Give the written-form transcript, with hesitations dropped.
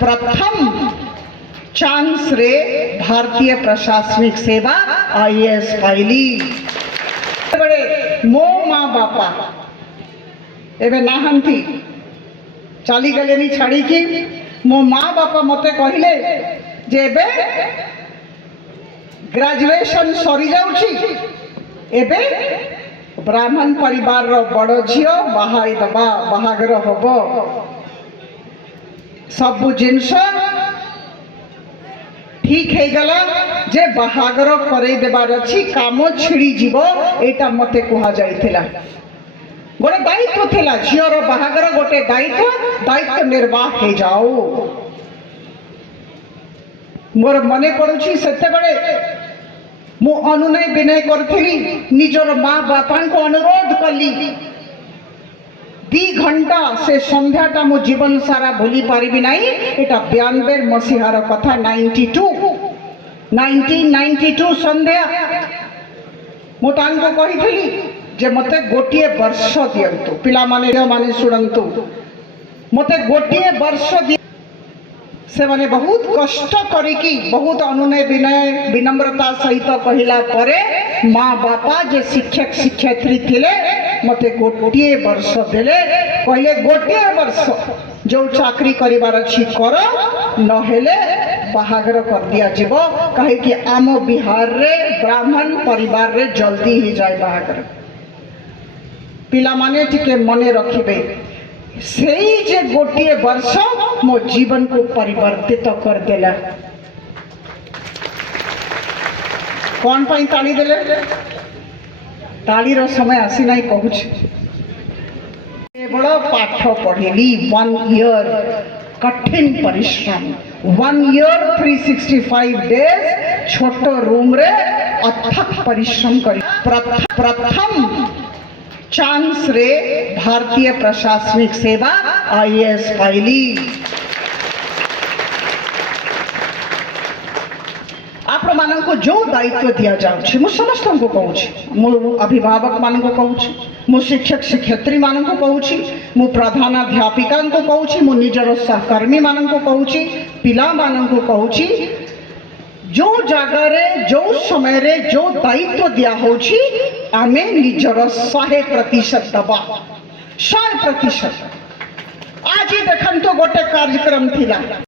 प्रथम चांस रे भारतीय प्रशासनिक सेवा आईएएस पाइली बड़े मो माँ बापा एबे नाहंती चली गले छाड़ी की मो माँ बापा मते कहले जे एबे ग्रेजुएशन सरी जाउछि एबे ब्राह्मण परिवार रो बड़ झियो बाहाई दबा बाहागर हबो सबु जिनस ठीक है गला जे बाहागर करे देबार अछि काम छिड़ी जीवो एटा मते कहा जाइथिला गोटे दायित्व थिला झियोर बाहागर गोटे दायित्व निर्वाह हे जाओ मोर मने पड़ुछि सेते बड़े मु अनुनय विनय करथिली निजर माँ बापा को अनुरोध कली 2 घंटा से संध्याटा मो जीवन सारा भूली पारिबी नाही एटा 92 मसीहार कथा 1992 संध्या मु तांको कहिथिली जे मते गोटिए वर्ष दियंतु पिला माने सुनंतु मते गोटिए वर्ष से माने बहुत कष्ट करिकी बहुत अनुनय विनय विनम्रता सहित कहला परे माँ बापा जे शिक्षक शिक्षयित्री थिले मते गोटिए वर्ष देले कहले गोटिए वर्ष जो चाकरी करिवार अछि कर नहेले बाहागर कर दिया जीव कहे कि आम बिहार रे ब्राह्मण परिवार रे जल्दी ही जाए बाहागर पिला माने टिके मने रखिबे सेई जे गोटिए वर्ष मो जीवन को परिवर्तित कर देला कौन पाई ताली देले ताली रो समय आसी नहीं कहूछ केवल पाठ पढ़ेली 1 ईयर कठिन परिश्रम 1 ईयर 365 डेज छोट रूम रे अथक परिश्रम करी प्रथम चांस रे भारतीय प्रशासनिक सेवा आईएएस पाइली आप मान को जो दायित्व दिया जाउछि मु समस्त को कहूछि मु अभिभावक मान को कहूछि मु शिक्षक शिक्षयित्री मान को कहूछि मु प्रधानाध्यापिका को कहूछि मु निजर सहकर्मी मान को कहूछि पिला मान को कहूछि जो जगह रे जो समय रे जो दायित्व दिया होछि आमे निजर 100% दबा 100% आज देखंतो गोटे कार्यक्रम थिला।